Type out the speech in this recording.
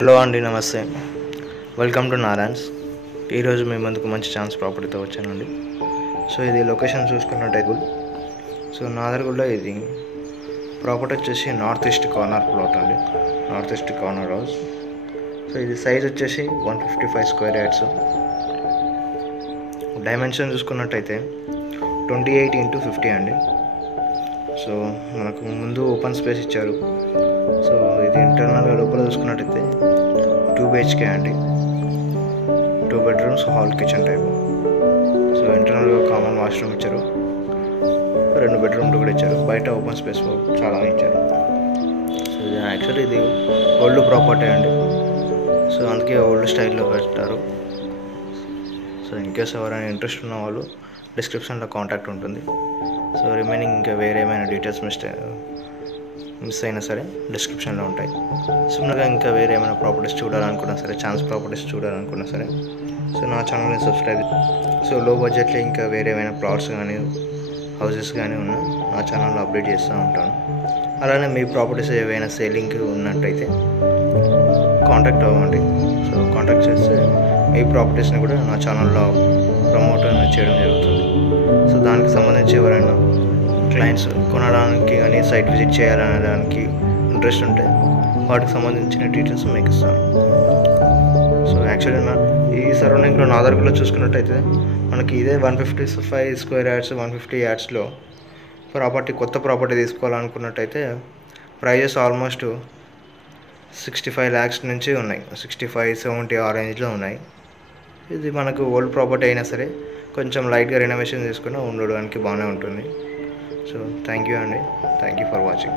Hello అండి, నమస్తే. Welcome to Narayan's. ఈరోజు మీ ముందుకు మంచి ఛాన్స్ ప్రాపర్టీతో వచ్చానండి. సో ఇది లొకేషన్ చూసుకున్నట్టయితే నాదర్గుల్లో ఇది ప్రాపర్టీ వచ్చేసి నార్త్ ఈస్ట్ కార్నర్ ప్లాట్ అండి. North east corner house. So ఇది సైజ్ వచ్చేసి 155 స్క్వేర్ యార్డ్స్. డైమెన్షన్ చూసుకున్నట్టయితే 28x50 అండి. సో మనకు ముందు ఓపెన్ స్పేస్ ఇచ్చారు. సో ఇది ఇంటర్నల్గా లోపల చూసుకున్నట్టయితే 2 BHK అండి. 2 bedrooms, hall, kitchen type. So ఇంటర్నల్గా కామన్ వాష్రూమ్ ఇచ్చారు, 2 బెడ్రూమ్లు కూడా ఇచ్చారు. బయట ఓపెన్ స్పేస్ చాలా ఇచ్చారు. సో ఇది యాక్చువల్లీ ఇది ఓల్డ్ ప్రాపర్టీ అండి. సో అందుకే ఓల్డ్ స్టైల్లో కట్టారు. సో ఇన్కేస్ ఎవరైనా ఇంట్రెస్ట్ ఉన్న వాళ్ళు డిస్క్రిప్షన్లో కాంటాక్ట్ ఉంటుంది. సో రిమైనింగ్ ఇంకా వేరే ఏమైనా డీటెయిల్స్ మిస్ అయినా సరే డిస్క్రిప్షన్లో ఉంటాయి. సిమిలర్గా ఇంకా వేరే ఏమైనా ప్రాపర్టీస్ చూడాలనుకున్నా సరే, ఛాన్స్ ప్రాపర్టీస్ చూడాలనుకున్నా సరే, సో నా ఛానల్ని సబ్స్క్రైబ్. సో లో బడ్జెట్లో ఇంకా వేరే ఏమైనా ప్లాట్స్ కానీ హౌసెస్ కానీ ఉన్నా నా ఛానల్లో అప్డేట్ చేస్తూ ఉంటాను. అలానే మీ ప్రాపర్టీస్ ఏవైనా సేలింగ్ ఉన్నట్టయితే కాంటాక్ట్ అవ్వండి. సో కాంటాక్ట్ చేస్తే మీ ప్రాపర్టీస్ని కూడా నా ఛానల్లో ప్రమోట్ చేయడం జరుగుతుంది. సో దానికి సంబంధించి ఎవరైనా క్లయింట్స్ కొనడానికి కానీ సైట్ విజిట్ చేయాలనడానికి ఇంట్రెస్ట్ ఉంటే వాటికి సంబంధించిన డీటెయిల్స్ మీకు ఇస్తాను. సో యాక్చువల్లీ ఈ సరౌండింగ్లో నాదర్గుల్లో చూసుకున్నట్టయితే మనకి ఇదే 155 స్క్వేర్ యార్డ్స్, 150 యార్డ్స్లో ప్రాపర్టీ, కొత్త ప్రాపర్టీ తీసుకోవాలనుకున్నట్టయితే ప్రైజెస్ ఆల్మోస్ట్ 65 lakhs నుంచి ఉన్నాయి. 65-70 ఆ రేంజ్లో ఉన్నాయి. ఇది మనకు ఓల్డ్ ప్రాపర్టీ అయినా సరే కొంచెం లైట్గా రెనోవేషన్ చేసుకుని ఉండడానికి బాగానే ఉంటుంది. సో థ్యాంక్ యూ అండి. Thank you for watching.